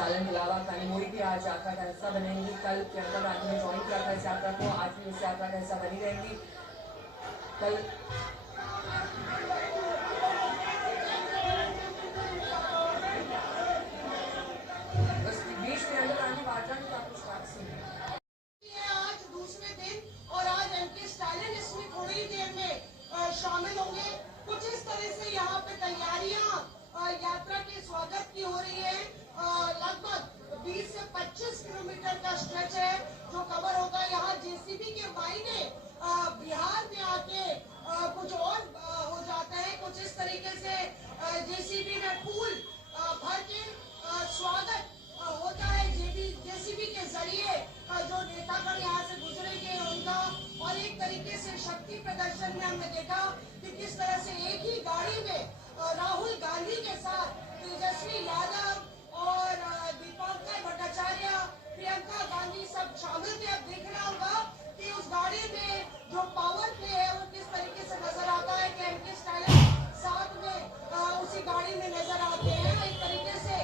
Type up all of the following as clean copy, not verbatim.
चालन के अलावा कानीमोड़ी भी आज यात्रा का हिस्सा बनेंगी। कल प्रियंका गांधी ने ज्वाइन किया था इस यात्रा को, आज भी इस यात्रा का हिस्सा बनी रहेंगी। कल इस बीच प्रियंका गांधी वार्ता में क्या कुछ बात सुनी। आज दूसरे दिन और आज एमके स्टालिन इसमें थोड़ी ही देर में शामिल होंगे। कुछ इस तरह से यहाँ पे तैयारियां यात्रा के स्वागत की हो रही है। लगभग 20 से 25 किलोमीटर का स्ट्रेच है जो कवर होगा। यहाँ जेसीबी के मायने बिहार में आके कुछ और हो जाता है। कुछ इस तरीके से जेसीबी में फूल भर के स्वागत होता है। जेसीबी के जरिए जो नेतागण यहाँ से गुजरेंगे उनका, और एक तरीके से शक्ति प्रदर्शन में हमने देखा कि किस तरह से एक ही गाड़ी में राहुल गांधी के साथ तेजस्वी यादव और दीपंकर भट्टाचार्य, प्रियंका गांधी सब शामिल थे। अब देखना होगा कि उस गाड़ी में जो पावर प्ले है वो किस तरीके से नजर आता है कि एमके स्टालिन साथ में उसी गाड़ी में नजर आते हैं। एक तरीके से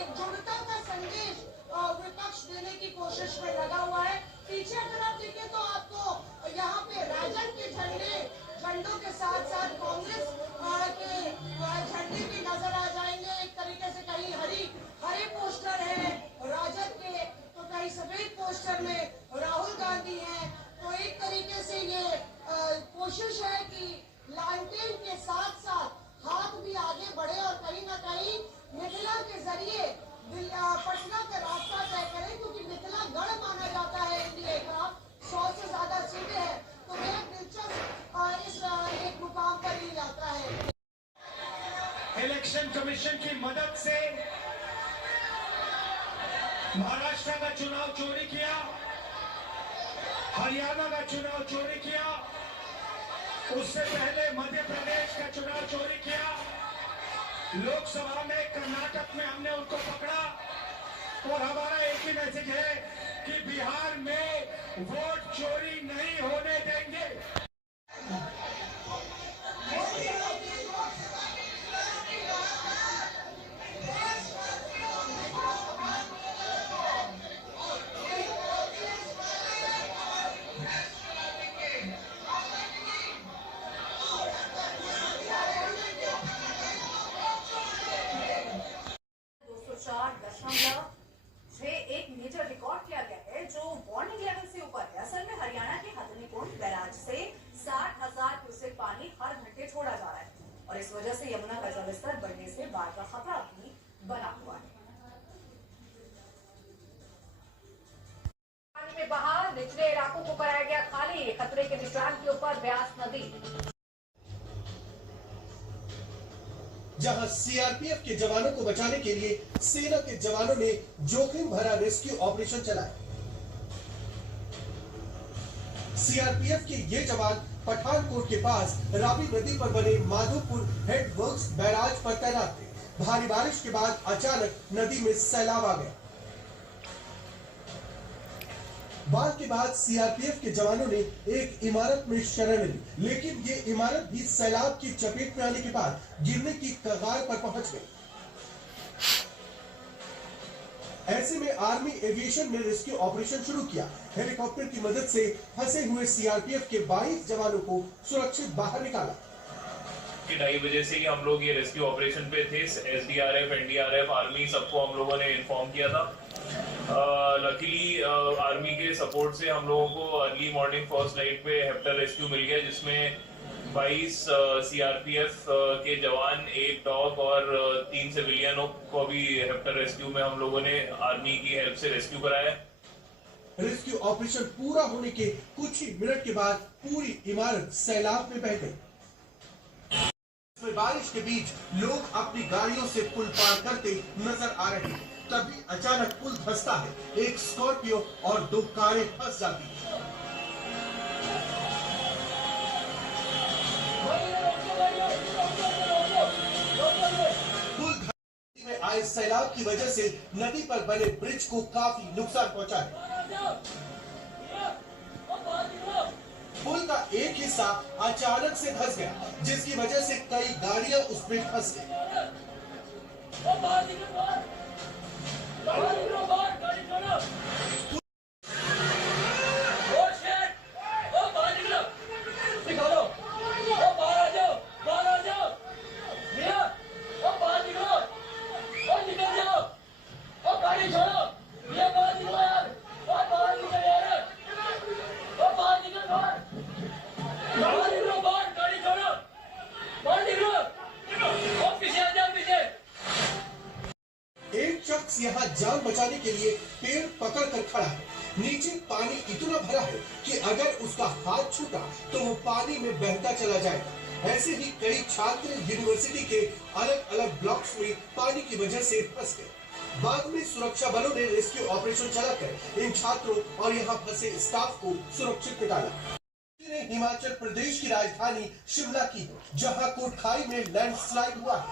एक जुड़ता का संदेश विपक्ष देने की कोशिश में लगा हुआ है। पीछे अगर आप देखें तो आपको यहाँ पे राजद के झंडों के साथ साथ कांग्रेस के झंडे भी नजर आ जाएंगे। एक तरीके से कहीं हरे पोस्टर है राजद के, तो कहीं सफेद पोस्टर में राहुल गांधी है। तो एक तरीके से ये कोशिश है कि लालटेन के साथ साथ हाथ भी आगे बढ़े और कहीं ना कहीं मिथिला के जरिए पटना का रास्ता तय करें, क्योंकि मिथिला गढ़ माना जाता है एनडीए का। 100 से ज्यादा सीटें हैं, तो यह दिलचस्प इस एक मुकाम पर ही जाता है। इलेक्शन कमीशन की मदद से महाराष्ट्र का चुनाव चोरी किया, हरियाणा का चुनाव चोरी किया, उससे पहले मध्य प्रदेश का चुनाव चोरी किया, लोकसभा में कर्नाटक में हमने उनको पकड़ा। और हमारा एक ही मैसेज है कि बिहार में वोट चोरी नहीं होने देंगे। एक मेजर रिकॉर्ड किया गया है जो वार्निंग लेवल से ऊपर है। असल में हरियाणा के हथनीकुंड बैराज से 60,000 क्यूसेक पानी हर घंटे छोड़ा जा रहा है और इस वजह से यमुना का जलस्तर बढ़ने से बाढ़ का खतरा भी बना हुआ है। पानी में बहा, निचले इलाकों को कराया गया खाली। खतरे के निशान के ऊपर ब्यास नदी। जहां सीआरपीएफ के जवानों को बचाने के लिए सेना के जवानों ने जोखिम भरा रेस्क्यू ऑपरेशन चलाया। सीआरपीएफ के ये जवान पठानकोट के पास रावी नदी पर बने माधोपुर हेडवर्क्स बैराज पर तैनात थे। भारी बारिश के बाद अचानक नदी में सैलाब आ गया। बाढ़ के बाद सीआरपीएफ के जवानों ने एक इमारत में शरण ली, लेकिन ये इमारत भी सैलाब की चपेट में आने के बाद गिरने की कगार पर पहुंच गई। ऐसे में आर्मी एविएशन ने रेस्क्यू ऑपरेशन शुरू किया। हेलीकॉप्टर की मदद से फंसे हुए सीआरपीएफ के 22 जवानों को सुरक्षित बाहर निकाला। 2:30 बजे से ही हम लोग ये रेस्क्यू ऑपरेशन पे थे। एसडीआरएफ, एनडीआरएफ, आर्मी सबको हम लोगों ने इन्फॉर्म किया था। लकीली आर्मी के सपोर्ट से हम लोगों को अर्ली मॉर्निंग फर्स्ट नाइट पे हेप्टर रेस्क्यू मिल गया, जिसमें 22 सीआरपीएफ के जवान, 1 डॉग और 3 सिविलियनों को भी हेप्टर रेस्क्यू में हम लोगों ने आर्मी की हेल्प से रेस्क्यू कराया। रेस्क्यू ऑपरेशन पूरा होने के कुछ ही मिनट के बाद पूरी इमारत सैलाब में बह गई। बारिश के बीच लोग अपनी गाड़ियों से पुल पार करते नजर आ रहे हैं। तभी अचानक पुल धंसता है, एक स्कॉर्पियो और 2 कारें फंस जाती हैं। पुल में आए सैलाब की वजह से नदी पर बने ब्रिज को काफी नुकसान पहुंचा है। पुल का एक हिस्सा अचानक से धंस गया, जिसकी वजह से कई गाड़ियां उसमें फंस गई। यहाँ जान बचाने के लिए पेड़ पकड़ कर खड़ा है। नीचे पानी इतना भरा है कि अगर उसका हाथ छूटा तो वो पानी में बहता चला जाएगा। ऐसे ही कई छात्र यूनिवर्सिटी के अलग अलग ब्लॉक्स में पानी की वजह से फंस गए। बाद में सुरक्षा बलों ने रेस्क्यू ऑपरेशन चलाकर इन छात्रों और यहाँ फंसे स्टाफ को सुरक्षित निकाला। हिमाचल प्रदेश की राजधानी शिमला की है, जहाँ कोटखाई में लैंडस्लाइड हुआ है।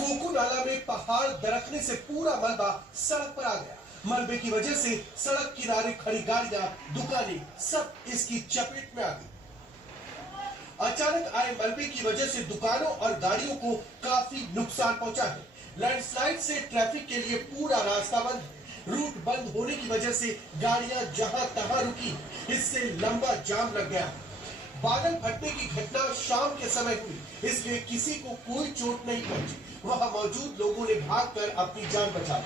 कोको नाला में पहाड़ दरकने से पूरा मलबा सड़क पर आ गया। मलबे की वजह से सड़क किनारे खड़ी गाड़ियां, दुकानें सब इसकी चपेट में आ गई। अचानक आए मलबे की वजह से दुकानों और गाड़ियों को काफी नुकसान पहुंचा है। लैंडस्लाइड से ट्रैफिक के लिए पूरा रास्ता बंद है। रूट बंद होने की वजह से गाड़ियां जहां तहां रुकी, इससे लंबा जाम लग गया। बादल फटने की घटना शाम के समय हुई, इसलिए किसी को कोई चोट नहीं पहुंची। वहां मौजूद लोगों ने भागकर अपनी जान बचा ली।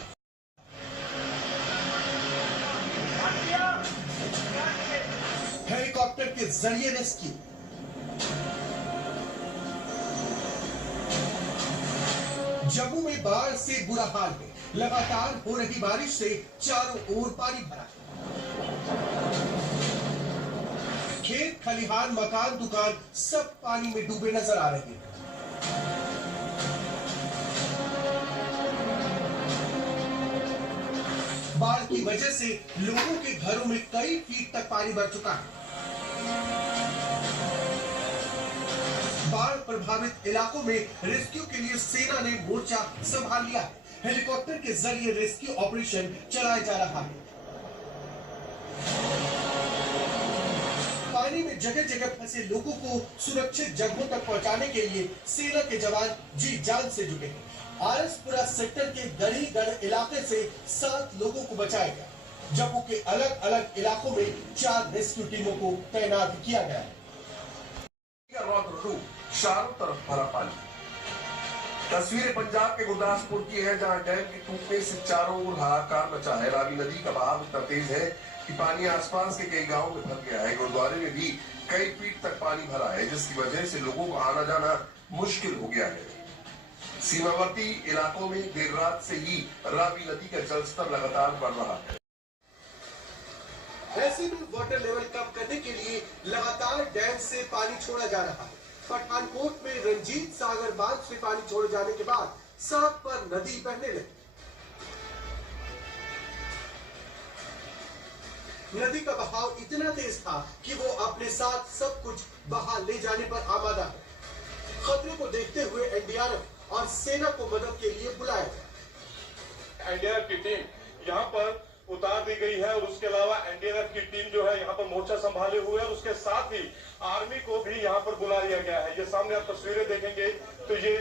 हेलीकॉप्टर के जरिए रेस्क्यू। जम्मू में बाढ़ से बुरा हाल है। लगातार हो रही बारिश से चारों ओर पानी भरा है। खेत, खलिहान, मकान, दुकान सब पानी में डूबे नजर आ रहे हैं। बाढ़ की वजह से लोगों के घरों में कई फीट तक पानी भर चुका है। बाढ़ प्रभावित इलाकों में रेस्क्यू के लिए सेना ने मोर्चा संभाल लिया है। हेलीकॉप्टर के जरिए रेस्क्यू ऑपरेशन चलाया जा रहा है। पानी में जगह जगह फंसे लोगों को सुरक्षित जगहों तक पहुंचाने के लिए सेना के जवान जी जान से जुटे हैं। आरएसपुरा सेक्टर के गढ़ीगढ़ इलाके से 7 लोगों को बचाया गया। जम्मू के अलग अलग इलाकों में 4 रेस्क्यू टीमों को तैनात किया गया है। चारों तरफ भरा पानी। तस्वीरें पंजाब के गुरदासपुर की है, जहां डैम के टूटने से चारों ओर हाहाकार मचा है। रावी नदी का बहाव इतना तेज है कि पानी आसपास के कई गांवों में भर गया है। गुरुद्वारे में भी कई फीट तक पानी भरा है, जिसकी वजह से लोगों को आना जाना मुश्किल हो गया है। सीमावर्ती इलाकों में देर रात से ही रावी नदी का जलस्तर लगातार बढ़ रहा है। ऐसे में वाटर लेवल कम करने के लिए लगातार डैम से पानी छोड़ा जा रहा है। पठानकोट में रंजीत सागर बांध से पानी छोड़े जाने के बाद सड़क पर नदी बहने लगी। नदी का बहाव इतना तेज था कि वो अपने साथ सब कुछ बहा ले जाने पर आमादा है। खतरे को देखते हुए एनडीआरएफ और सेना को मदद के लिए बुलाया गया। एनडीआरएफ की टीम यहाँ पर उतार दी गई है और उसके अलावा एनडीआरएफ की टीम जो है यहाँ पर मोर्चा संभाले हुए है और उसके साथ ही आर्मी को भी यहाँ पर बुला लिया गया है। ये सामने आप तस्वीरें देखेंगे तो ये